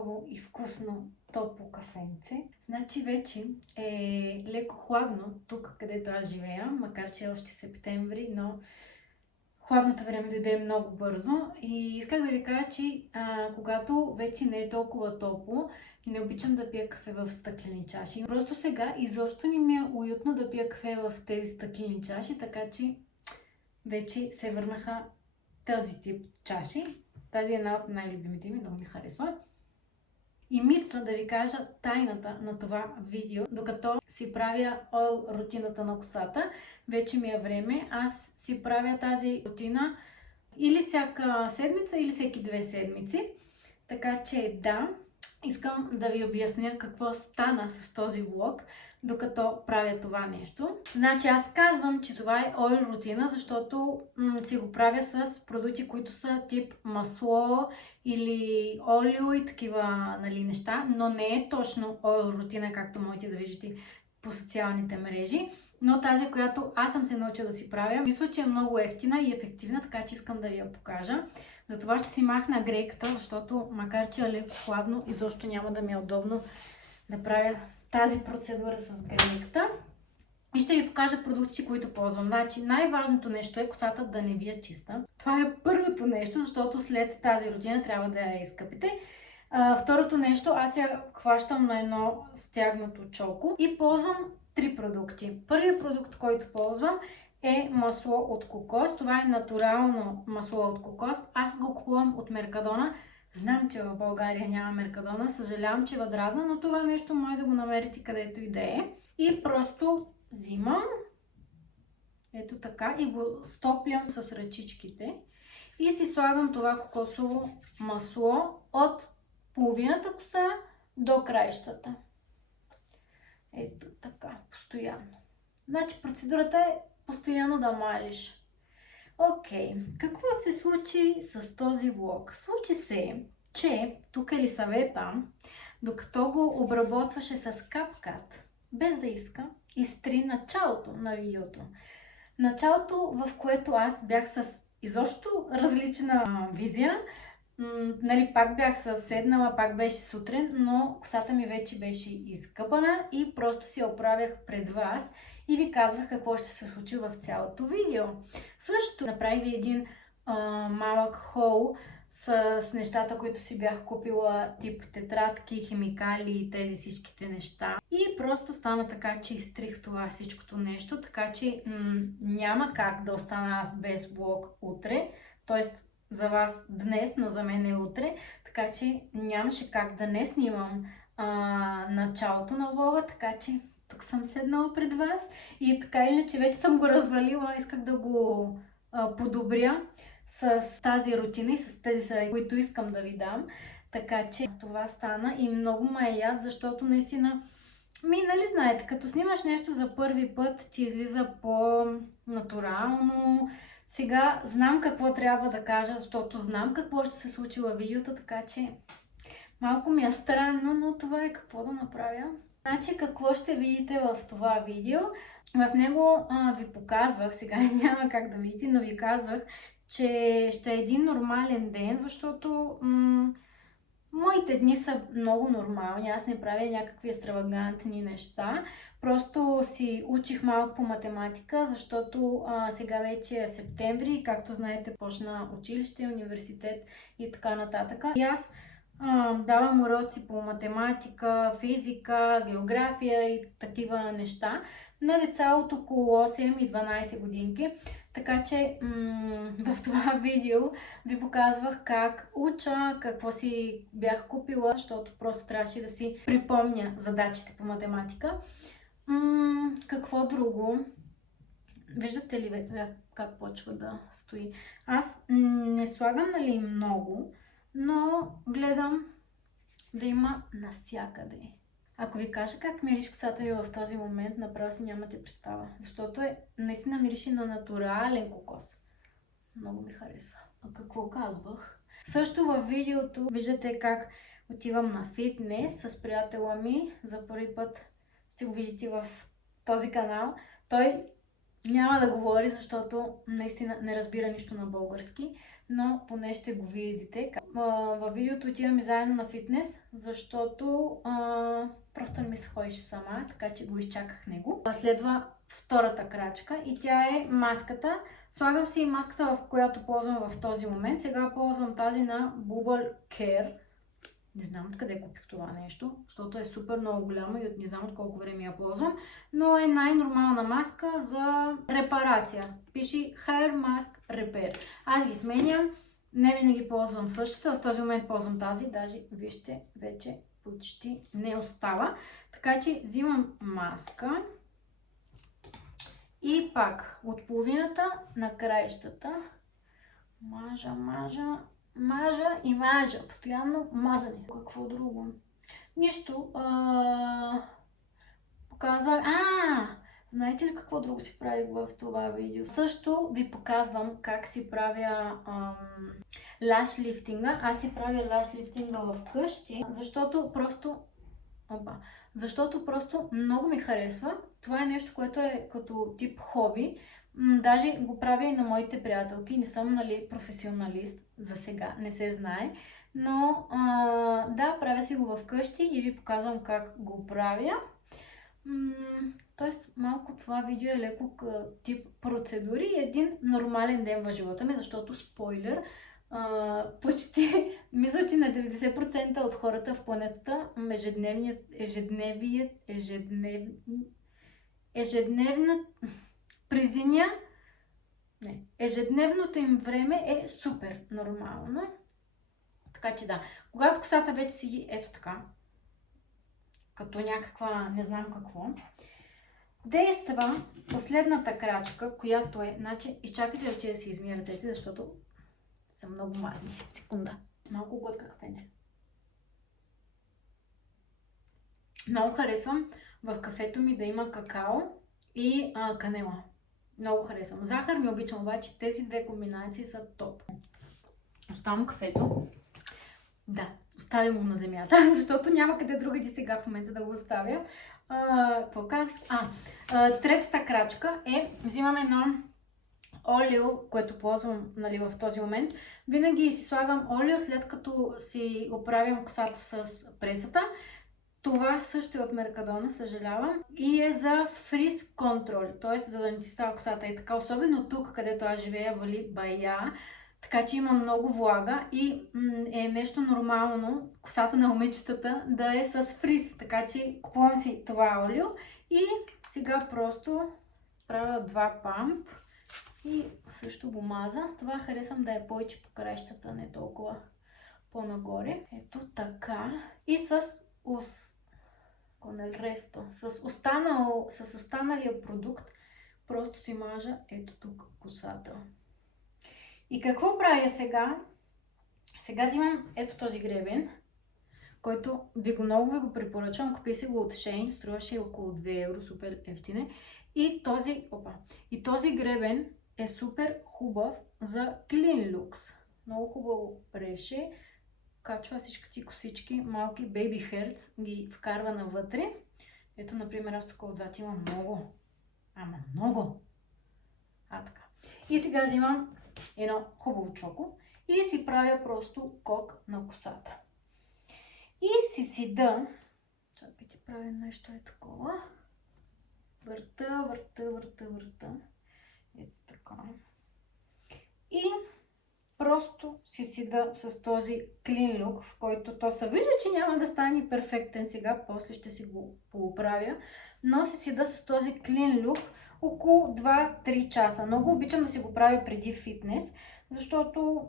хубаво и вкусно топло кафенце. Значи вече е леко хладно тук, където аз живея, макар че е още септември, но хладното време дойде много бързо. И исках да ви кажа, че когато вече не е толкова топло, не обичам да пия кафе в стъклени чаши. Просто сега изобщо не ми е уютно да пия кафе в тези стъклени чаши, така че вече се върнаха този тип чаши. Тази е една от най-любимите ми, много ми харесва. И мисля да ви кажа тайната на това видео, докато си правя ойл рутината на косата. Вече ми е време. Аз си правя тази рутина или всяка седмица, или всеки 2 седмици. Така че да, искам да ви обясня какво стана с този влог, докато правя това нещо. Значи аз казвам, че това е ойл рутина, защото си го правя с продукти, които са тип масло или олио и такива неща, но не е точно ойл рутина, както можете да виждате по социалните мрежи. Но тази, която аз съм се научила да си правя, мисля, че е много ефтина и ефективна, така че искам да ви я покажа. Затова ще си махна грейката, защото макар че е леко хладно, изобщо няма да ми е удобно да правя тази процедура с грейката. И ще ви покажа продукти, които ползвам. Значи най-важното нещо е косата да не ви е чиста. Това е първото нещо, защото след тази рутина трябва да я изкъпите. Второто нещо, аз я хващам на едно стягнато чоко и ползвам 3 продукти. Първият продукт, който ползвам, е масло от кокос. Това е натурално масло от кокос. Аз го купувам от Меркадона. Знам, че в България няма Меркадона. Съжалявам, че дразна, но това нещо може да го намерите където и да е. И просто взимам ето така и го стоплям с ръчичките. И си слагам това кокосово масло от половината коса до краищата. Ето така, постоянно. Значи процедурата е постоянно да мажеш. Окей, какво се случи с този влог? Случи се, че тук е ли съвета, докато го обработваше с CapCut, без да иска, изтри началото на видеото. Началото, в което аз бях с изобщо различна визия. Пак бях седнала, пак беше сутрин, но косата ми вече беше изкъпана и просто си оправях пред вас и ви казвах какво ще се случи в цялото видео. Също направих един малък хол с нещата, които си бях купила, тип тетрадки, химикали и тези всичките неща. И просто стана така, че изтрих това всичкото нещо, така че няма как да остана аз без влог утре, т.е. за вас днес, но за мен е утре, така че нямаше как да не снимам началото на влога, така че тук съм седнала пред вас и така или иначе вече съм го развалила, исках да го подобря с тази рутина и с тези съвети, които искам да ви дам, така че това стана и много ме яд, защото наистина нали знаете, като снимаш нещо за първи път, ти излиза по-натурално. Сега знам какво трябва да кажа, защото знам какво ще се случи във видеото, така че малко ми е странно, но това е какво да направя. Значи какво ще видите в това видео? В него ви показвах, сега няма как да видите, но ви казвах, че ще е един нормален ден, защото моите дни са много нормални, аз не правя някакви екстравагантни неща. Просто си учих малко по математика, защото сега вече е септември и както знаете почна училище, университет и така нататък. И аз давам уроци по математика, физика, география и такива неща на деца от около 8 и 12 годинки. Така че в това видео ви показвах как уча, какво си бях купила, защото просто трябваше да си припомня задачите по математика. Какво друго? Виждате ли как почва да стои? Аз не слагам много, но гледам да има навсякъде. Ако ви кажа как мириш косата ви в този момент, направо си нямате представа. Защото наистина мирише на натурален кокос. Много ми харесва. А какво казвах? Също във видеото виждате как отивам на фитнес с приятела ми. За първи път ще го видите в този канал. Той няма да говори, защото наистина не разбира нищо на български, но поне ще го видите. във видеото отиваме заедно на фитнес, защото просто не ми се ходеше сама, така че го изчаках него. Следва втората крачка и тя е маската. Слагам си маската, в която ползвам в този момент. Сега ползвам тази на Bubble Care. Не знам откъде купих това нещо, защото е супер много голяма и не знам от колко време я ползвам, но е най-нормална маска за репарация. Пише Hair Mask Repair. Аз ги сменям, не винаги ползвам същата, в този момент ползвам тази, даже вижте, вече почти не остава. Така че взимам маска и пак от половината на краищата мажа и мажа. Постоянно мазане. Какво друго? Нищо. Показвам. Знаете ли какво друго си правих в това видео? Също ви показвам как си правя лаш лифтинга. Аз си правя лаш лифтинга вкъщи, защото просто много ми харесва. Това е нещо, което е като тип хоби. Даже го правя и на моите приятелки. Не съм, професионалист. За сега не се знае. Но да, правя си го вкъщи и ви показвам как го правя. Тоест, малко това видео е леко тип процедури и един нормален ден в живота ми, защото спойлер, почти, мисля, че на 90% от хората в планетата ежедневното им време е супер нормално. Така че да, когато косата вече си ето така, като някаква, не знам какво, действа последната крачка, която е, изчакайте да отида да си измия ръцете, защото са много мазни. Секунда. Малко глътка кафенце. Много харесвам в кафето ми да има какао и канела. Много харесвам. Захар ми обичам, обаче тези две комбинации са топ. Оставям кафето. Да, оставям го на земята, защото няма къде другаде сега в момента да го оставя. Какво казах? Третата крачка е, взимам едно олио, което ползвам в този момент. Винаги си слагам олио, след като си оправям косата с пресата. Това също е от Меркадона, съжалявам. И е за фриз контрол, т.е. за да не ти става косата и така. Особено тук, където аз живея, вали бая. Така че има много влага и е нещо нормално косата на момичетата да е с фриз. Така че купувам си това олио и сега просто правя 2 памп и също го маза. Това харесвам да е повече по краищата, не толкова по-нагоре. Ето така. И с останалия продукт просто си мажа ето тук косата. И какво правя сега? Сега взимам ето този гребен, който много ви го препоръчвам. Купи си го от Shein, струваше около 2 евро, супер ефтине. И този гребен е супер хубав за clean looks. Много хубаво реше. Качва всички ти косички, малки baby hairs, ги вкарва навътре. Ето, например, аз тук отзад имам много. Много. Така. И сега взимам едно хубаво чоко и си правя просто кок на косата. И си седа. Чакайте, правя нещо такова. Върта. Ето така. И просто си седа с този clean look, в който то се вижда, че няма да стане перфектен сега, после ще си го поуправя, но си седа с този clean look около 2-3 часа. Много обичам да си го правя преди фитнес, защото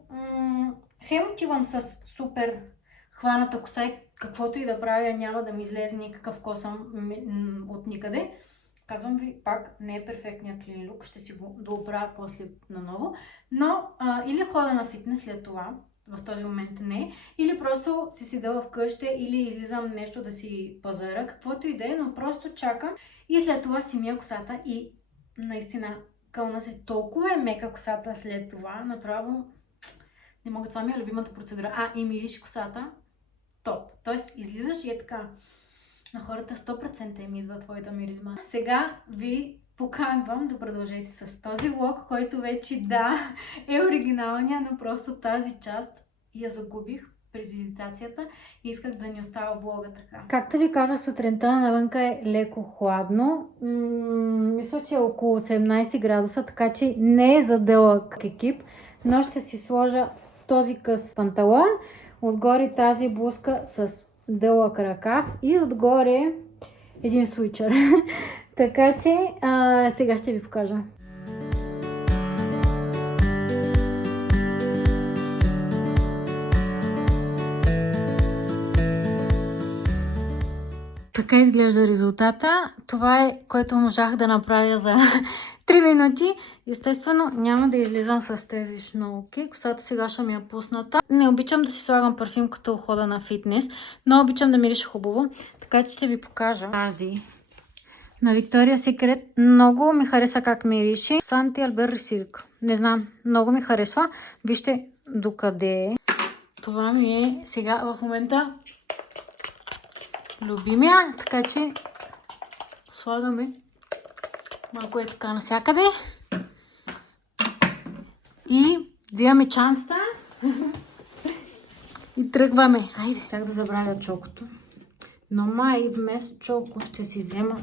хем отивам с супер хваната коса и каквото и да правя няма да ми излезе никакъв косъм от никъде. Казвам ви, пак не е перфектният clean look, ще си го дооправя после наново, но или хода на фитнес след това, в този момент не, или просто си седа вкъщи, или излизам нещо да си пазара, каквото и да е, но просто чакам и след това си мия косата и наистина кълна се толкова е мека косата след това, направо не мога, това ми е любимата процедура. И мириш косата, топ. Тоест излизаш и е така. На хората 100% им идва твоята миризма. Сега ви поканвам да продължите с този влог, който вече да е оригиналния, но просто тази част я загубих през изитацията и исках да ни остава блога така. Както ви казах, сутринта навънка е леко хладно. Мисля, че е около 17 градуса, така че не е за дълъг екип, но ще си сложа този къс панталон, отгоре тази блузка с дълъг ръкав и отгоре един свичър. Така че сега ще ви покажа. Така изглежда резултата. Това е, което можах да направя за 3 минути. Естествено, няма да излизам с тези шнурки. Косата сега ще ми е пусната. Не обичам да си слагам парфюм като хода на фитнес, но обичам да мирише хубаво. Така че ще ви покажа тази на Victoria's Secret. Много ми хареса как мирише. Санти Албер Силк. Не знам, много ми харесва. Вижте докъде е. Това ми е сега в момента любимия, така че слагаме малко е така навсякъде и взимаме чантата и тръгваме. Айде, как да забравя чокото. Но май вместо чоко ще си взема,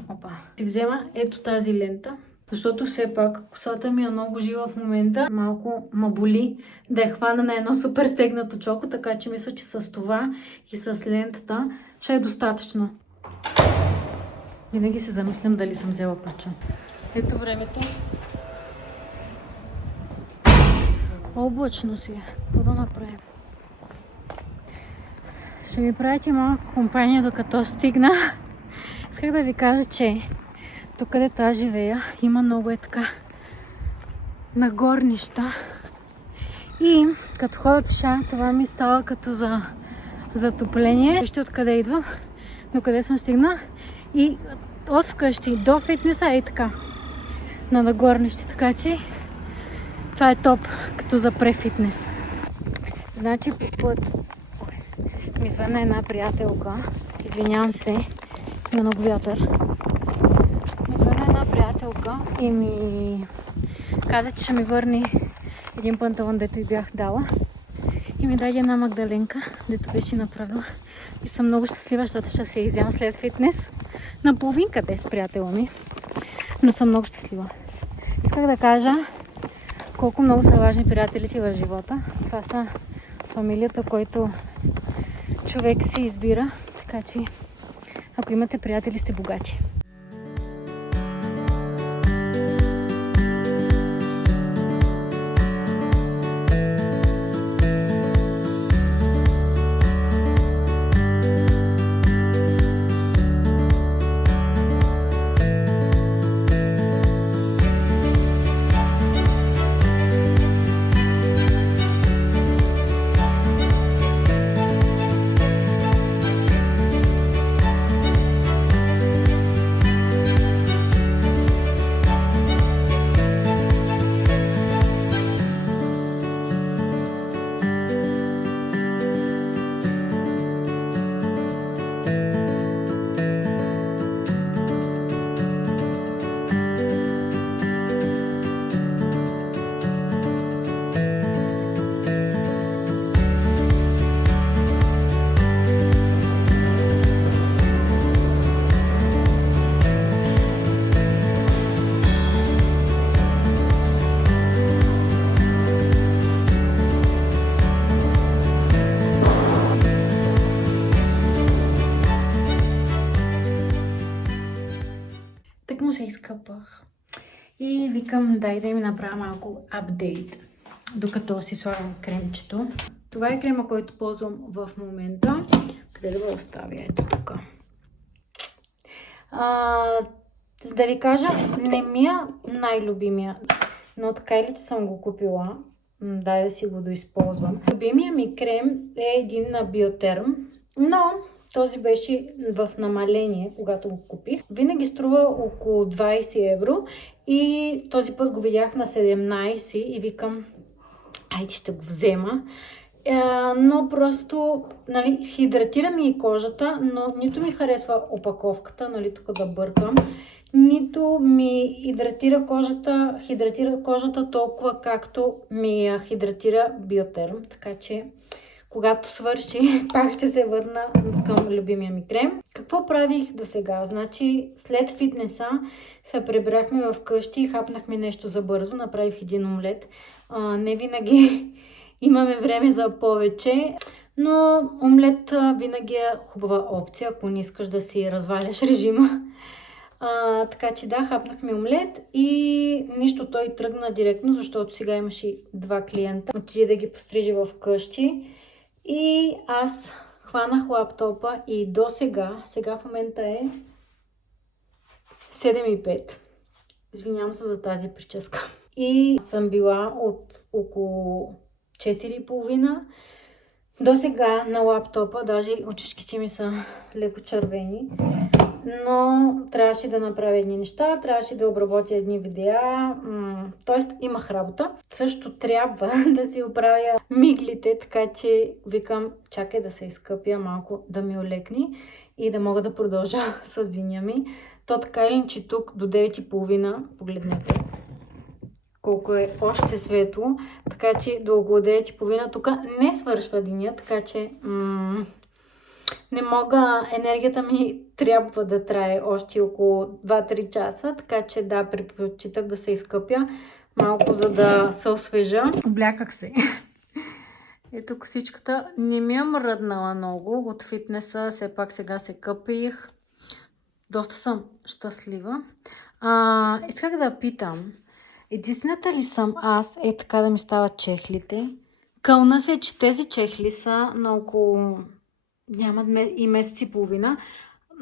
ще взема ето тази лента, защото все пак косата ми е много жива в момента. Малко ма боли да я хвана на едно супер стегнато чоко, така че мисля, че с това и с лентата ще е достатъчно. Винаги се замислям дали съм взела ключа. Ето времето. Облачно си. Какво да направим? Ще ми правите малко компания, докато стигна. Исках да ви кажа, че тук, където аз живея, има много така нагорнища. И като ходя пеша, това ми става като за затопление. Вижте откъде идвам, до къде съм стигна. И от вкъщи до фитнеса е така на нагорнище, така че това е топ като за префитнес. Значи по път ми звънна една приятелка, извинявам се, има много вятър. Ми звънна една приятелка и ми каза, че ще ми върне един панталон, дето й бях дала. И ми даде една Магдаленка, дето беше направила. И съм много щастлива, защото ще се изям след фитнес. На половинка те с приятела ми. Но съм много щастлива. Исках да кажа колко много са важни приятелите в живота. Това са фамилията, който човек си избира. Така че, ако имате приятели, сте богати. Се изкъпах и викам дай да ми направя малко апдейт, докато си слагам кремчето. Това е крема, който ползвам в момента. Къде да го оставя? Ето тук. Да ви кажа, не ми е най-любимия, но така или че съм го купила, дай да си го доизползвам. Любимия ми крем е един на Биотерм, но този беше в намаление, когато го купих. Винаги струва около 20 евро и този път го видях на 17 и викам, айде ще го взема. Но просто, нали, хидратира ми и кожата, но нито ми харесва опаковката, нали, тук да бъркам, нито ми хидратира кожата толкова, както ми хидратира Биотерм. Така че Когато свърши, пак ще се върна към любимия ми крем. Какво правих до сега? Значи, след фитнеса се прибрахме в къщи и хапнахме нещо за бързо. Направих един омлет. Не винаги имаме време за повече, но омлет винаги е хубава опция, ако не искаш да си разваляш режима. Така че да, хапнахме омлет и нищо, той тръгна директно, защото сега имаше 2 клиента. Отиде да ги пострижи в къщи и аз хванах лаптопа и до сега в момента е 7:05. Извинявам се за тази прическа. И съм била от около 4:30 до сега на лаптопа, даже очичките ми са леко червени, но трябваше да направя едни неща, трябваше да обработя едни видеа, т.е. имах работа. Също трябва да си оправя миглите, така че викам, чакай да се изкъпя малко, да ми олекни и да мога да продължа с деня ми. То така или че тук до 9:30, погледнете колко е още светло, така че до около 9:30 тук не свършва деня, така че не мога, енергията ми трябва да трае още около 2-3 часа, така че да, предпочитах да се изкъпя малко, за да се освежа. Обляках се. Ето косичката не ми е мръднала много от фитнеса, все пак сега се къпих. Доста съм щастлива. Исках да питам, единствената ли съм аз така да ми стават чехлите? Кълна се, че тези чехли са на около няма и месец и половина.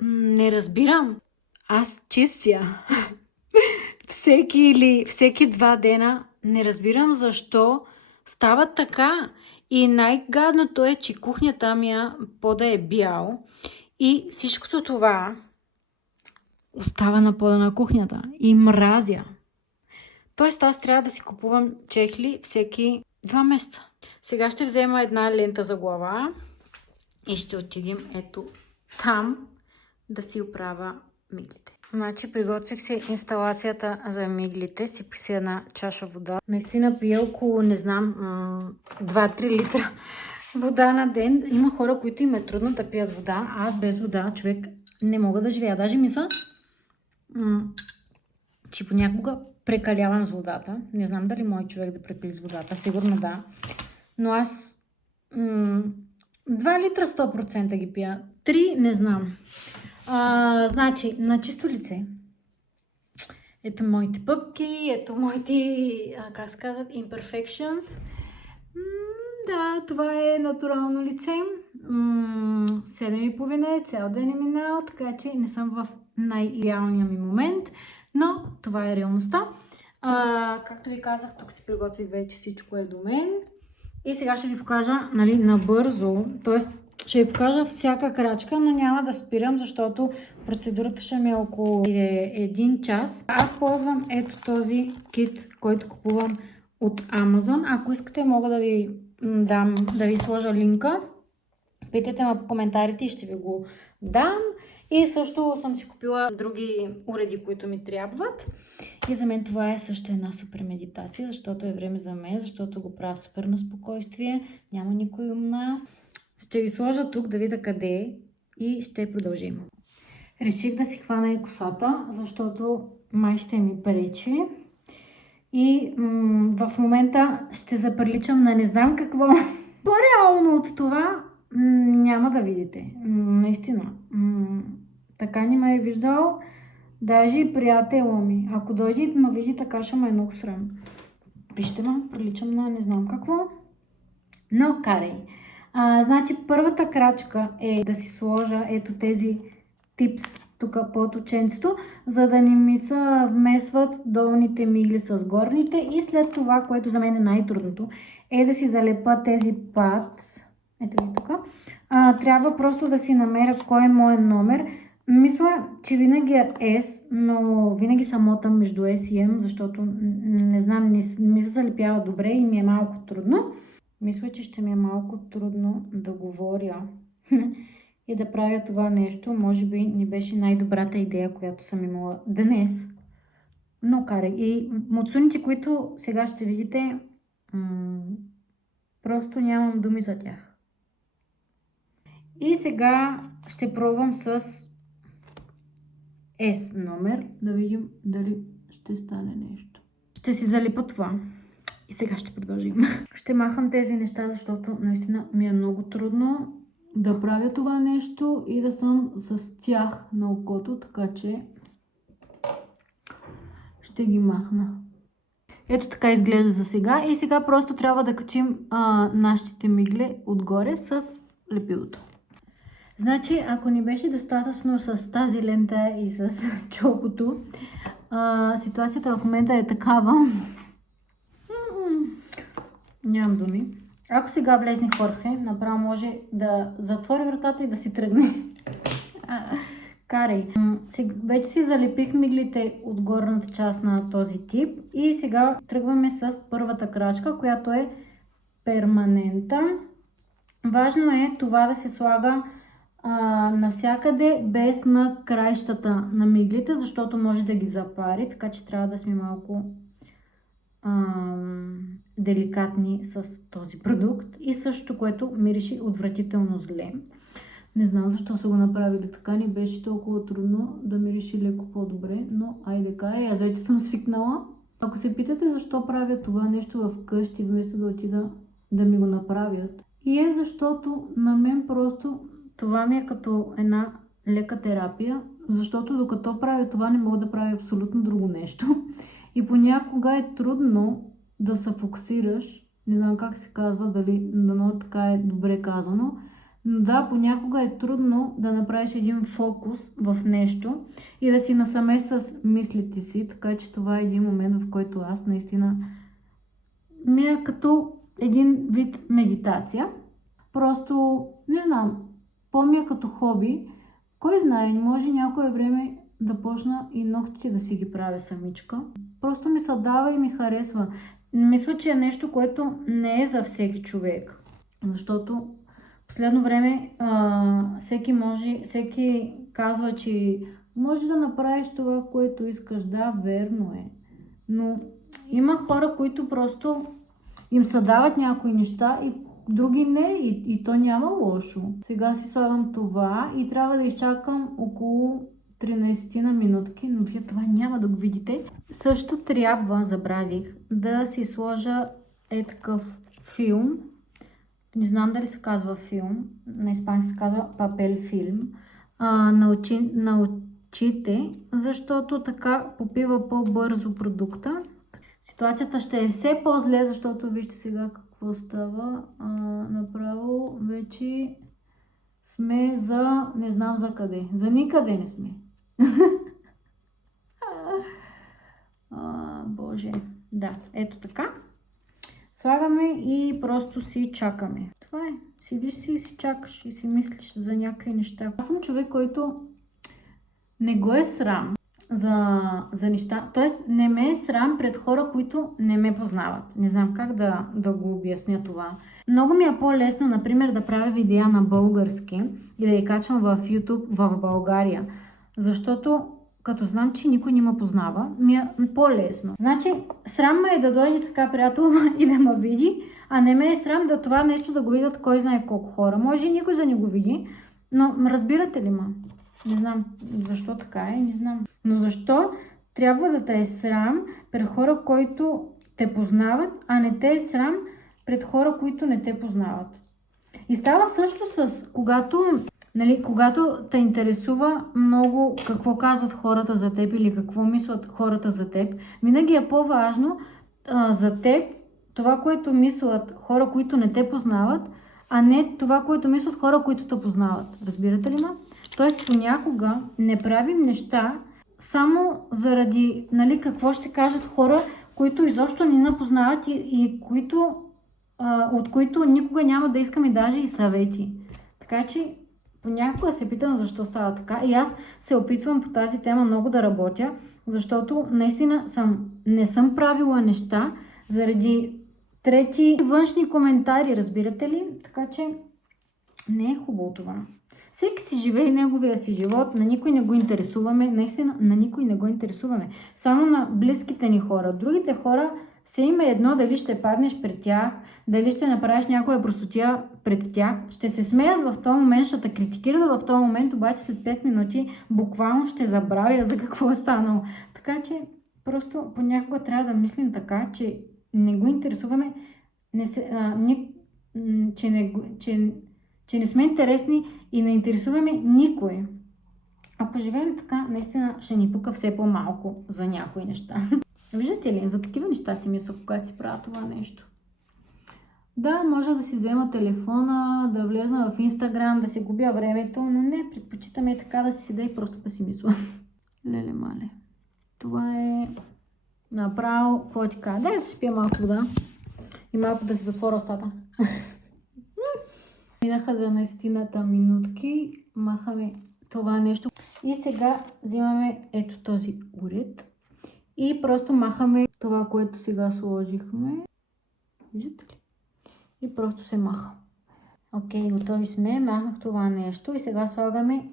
Не разбирам. Аз чистя. всеки 2 дена. Не разбирам защо става така. И най-гадното е, че кухнята ми пода е бял и всичкото това остава на пода на кухнята. И мразя. Тоест аз трябва да си купувам чехли всеки 2 месеца. Сега ще взема една лента за глава и ще отидем ето там да си оправя миглите. Значи приготвих си инсталацията за миглите, сипих си една чаша вода. Наистина пия около, не знам, 2-3 литра вода на ден. Има хора, които им е трудно да пият вода. Аз без вода, човек, не мога да живея. Даже мисля, че понякога прекалявам с водата. Не знам дали мой човек да прекали с водата. Сигурно да. Но аз 2 литра 100% ги пия. 3 не знам. Значи, на чисто лице. Ето моите пъпки, ето моите, как се казват, imperfections. Да, това е натурално лице. 7:30 е, цял ден е минал, така че не съм в най-идеалния ми момент, но това е реалността. Както ви казах, тук си приготвих вече, всичко е до мен. И сега ще ви покажа, нали, набързо, т.е. ще ви покажа всяка крачка, но няма да спирам, защото процедурата ще ми е около 1 час. Аз ползвам ето този кит, който купувам от Amazon. Ако искате, мога да ви дам, да ви сложа линка. Питайте ме по коментарите и ще ви го дам. И също съм си купила други уреди, които ми трябват. И за мен това е също една супер медитация, защото е време за мен, защото го правя супер на спокойствие. Няма никой у нас. Ще ви сложа тук да видя къде е и ще продължим. Реших да си хвана и косата, защото май ще ми пречи. И в момента ще заприличам на не знам какво. По-реално от това няма да видите. Наистина. Така не ме е виждал даже и приятела ми. Ако дойде и ме види така, ще ме е много срам. Вижте ме, приличам на не знам какво. Но карай. Значи първата крачка е да си сложа ето тези типс тук под оченцето, за да не ми се вмесват долните мигли с горните. И след това, което за мен е най-трудното, е да си залепа тези паds. Ето ви тук. Трябва просто да си намеря кой е моят номер. Мисля, че винаги е S, но винаги съм мотам между S и M, защото не знам, не ми се залепява добре и ми е малко трудно. Мисля, че ще ми е малко трудно да говоря и да правя това нещо. Може би не беше най-добрата идея, която съм имала днес. Но карай. И муцуните, които сега ще видите, просто нямам думи за тях. И сега ще пробвам с S номер, да видим дали ще стане нещо. Ще си залипа това. И сега ще продължим. Ще махам тези неща, защото наистина ми е много трудно да правя това нещо и да съм с тях на окото, така че ще ги махна. Ето така изглежда за сега и сега просто трябва да качим нашите мигле отгоре с лепилото. Значи, ако ни беше достатъчно с тази лента и с чопото, ситуацията в момента е такава. Нямам думи. Ако сега влезне Хорхе, направо може да затвори вратата и да си тръгне. Карай. Вече си залепих миглите от горната част на този тип и сега тръгваме с първата крачка, която е перманента. Важно е това да се слага навсякъде без на краищата на миглите, защото може да ги запари, така че трябва да сме малко деликатни с този продукт. И също, което мирише отвратително зле. Не знам защо са го направили така, не беше толкова трудно да мирише леко по-добре, но айде карай, аз вече съм свикнала. Ако се питате защо правя това нещо вкъщи, вместо да отида да ми го направят, и е защото на мен просто това ми е като една лека терапия, защото докато правя това не мога да правя абсолютно друго нещо. И понякога е трудно да се фокусираш, не знам как се казва, дано така е добре казано, но да, понякога е трудно да направиш един фокус в нещо и да си насаме с мислите си, така че това е един момент, в който аз наистина ми е като един вид медитация. Просто, не знам, по-ми е като хоби. Кой знае, може някое време да почна и ногтите да си ги правя самичка. Просто ми се дава и ми харесва. Мисля, че е нещо, което не е за всеки човек. Защото в последно време всеки казва, че можеш да направиш това, което искаш. Да, верно е. Но има хора, които просто им се дават някои неща и други не. И то няма лошо. Сега си слагам това и трябва да изчакам около 13 на минутки, но вие това няма да го видите. Също трябва, забравих, да си сложа такъв филм. Не знам дали се казва филм. На испански се казва папел филм. На очите, защото така попива по-бързо продукта. Ситуацията ще е все по-зле, защото вижте сега какво става. Направо вече сме за не знам за къде. За никъде не сме. Боже. Да, ето така. Слагаме и просто си чакаме. Това е. Сидиш си и си чакаш и си мислиш за някакви неща. Аз съм човек, който не го е срам за неща. Тоест не ме е срам пред хора, които не ме познават. Не знам как да го обясня това. Много ми е по-лесно, например, да правя видеа на български и да ги качвам в YouTube в България. Защото като знам, че никой не ме познава, ми е по-лесно. Значи, срам ме е да дойде така приятел и да ме види, а не ме е срам да това нещо да го видят кой знае колко хора. Може и никой да не го види, но разбирате ли ме? Не знам защо така е, не знам. Но защо трябва да те е срам пред хора, които те познават, а не те е срам пред хора, които не те познават? И става също с когато те интересува много какво казват хората за теб или какво мислят хората за теб, винаги е по-важно за теб това, което мислят хора, които не те познават, а не това, което мислят хора, които те познават. Разбирате ли ме? Тоест понякога не правим неща само заради какво ще кажат хора, които изобщо не ни познават и от които никога няма да искаме даже и съвети. Така че понякога се питам защо става така и аз се опитвам по тази тема много да работя, защото наистина не съм правила неща заради трети външни коментари, разбирате ли? Така че не е хубаво това. Всеки си живее неговия си живот, на никой не го интересуваме, наистина на никой не го интересуваме. Само на близките ни хора. Другите хора Все има едно, дали ще паднеш пред тях, дали ще направиш някоя простотия пред тях. Ще се смеят в този момент, ще те критикират в този момент, обаче след 5 минути буквално ще забравя за какво е станало. Така че просто понякога трябва да мислим така, че не го интересуваме, че не сме интересни и не интересуваме никой. Ако живеем така, наистина ще ни пука все по-малко за някои неща. Виждате ли, за такива неща си мисля, когато си правя това нещо. Да, може да си взема телефона, да влезна в Инстаграм, да си губя времето, но не, предпочитаме така да си седа и просто да си мисля. Леле мале. Това е направо, какво ти кажа? Дай да си пия малко вода и малко да си затворя устата. Минаха 12 минутки, махаме това нещо. И сега взимаме ето този уред и просто махаме това, което сега сложихме. Виждате ли? И просто се маха. Окей, готови сме. Махнах това нещо и сега слагаме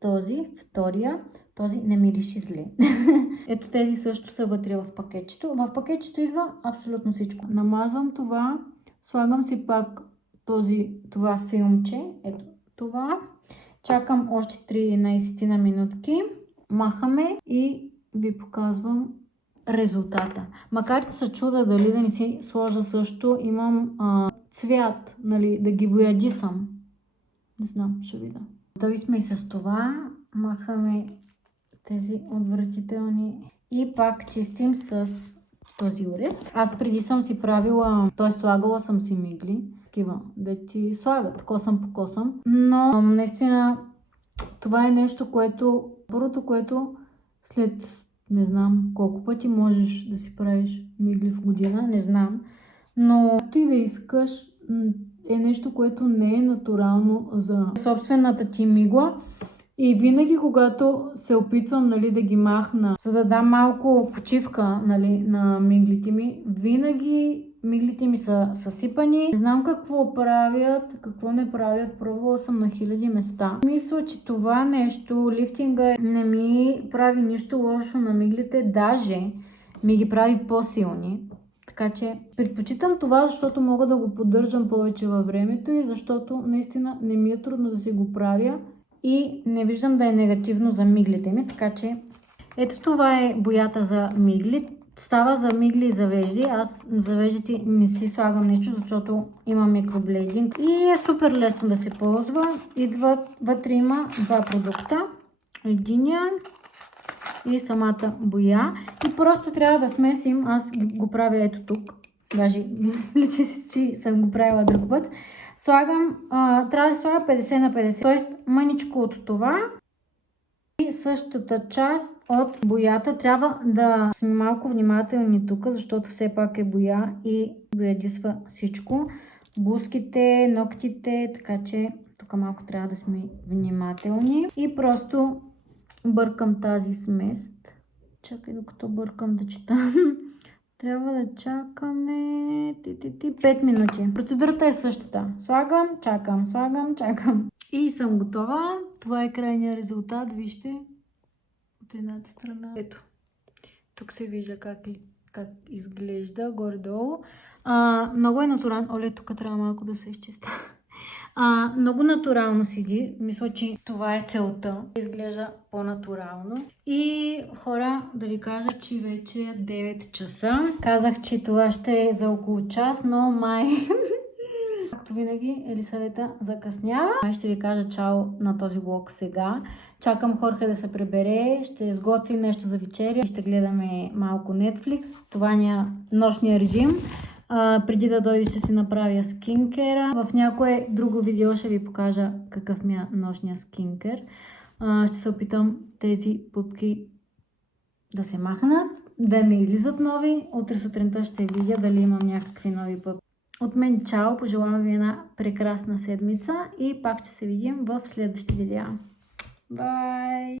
този, втория. Този не мирише зле. Ето тези също са вътре в пакетчето. В пакетчето идва абсолютно всичко. Намазвам това, слагам си пак това филмче. Ето това. Чакам още 13 минутки. Махаме и ви показвам резултата. Макар че се чуда дали да не си сложа също, имам цвят, нали, да ги боядисам. Не знам, ще видя. Готови сме и с това. Махаме тези отвратителни и пак чистим с този уред. Аз преди съм си правила, слагала съм си мигли, такива, да ти слагат косъм по косъм, но наистина това е нещо, първото, което след не знам колко пъти можеш да си правиш мигли в година, не знам, но ти да искаш е нещо, което не е натурално за собствената ти мигла. И винаги, когато се опитвам, нали, да ги махна, за да дам малко почивка, нали, на миглите ми, винаги миглите ми са съсипани. Не знам какво правят, какво не правят, пробвала съм на хиляди места. Мисля, че това нещо, лифтинга, не ми прави нищо лошо на миглите, даже ми ги прави по-силни. Така че предпочитам това, защото мога да го поддържам повече във времето и защото наистина не ми е трудно да си го правя. И не виждам да е негативно за миглите ми, така че ето това е боята за мигли. Става за мигли и за вежди. Аз за веждите не си слагам нищо, защото има микроблейдинг и е супер лесно да се ползва. Вътре има два продукта. Единия и самата боя. И просто трябва да смесим. Аз го правя ето тук. Даже личи си, че съм го правила друг път. Трябва да слага 50 на 50, т.е. мъничко от това и същата част от боята. Трябва да сме малко внимателни тук, защото все пак е боя и боядисва всичко. Блузките, ногтите, така че тук малко трябва да сме внимателни. И просто бъркам тази смес. Чакай, докато бъркам да чета. Трябва да чакаме 5 минути. Процедурата е същата. Слагам, чакам, слагам, чакам. И съм готова. Това е крайният резултат. Вижте. От едната страна. Ето. Тук се вижда как изглежда горе-долу. Много е натурално. Оле, тук трябва малко да се изчиста. Много натурално седи. Мисля, че това е целта. Изглежда по-натурално. И хора, да ви кажа, че вече е 9 часа. Казах, че това ще е за около час, но май... Както винаги, Елисавета закъснява. Ще ви кажа чао на този влог сега. Чакам Хорхе да се прибере. Ще сготвим нещо за вечеря. Ще гледаме малко Netflix. Това е нощния режим. Преди да дойде ще си направя скинкера. В някое друго видео ще ви покажа какъв ми е нощния скинкер. Ще се опитам тези пупки да се махнат, да не излизат нови. Утре сутринта ще видя дали имам някакви нови пупки. От мен чао, пожелавам ви една прекрасна седмица и пак ще се видим в следващи видеа. Бай!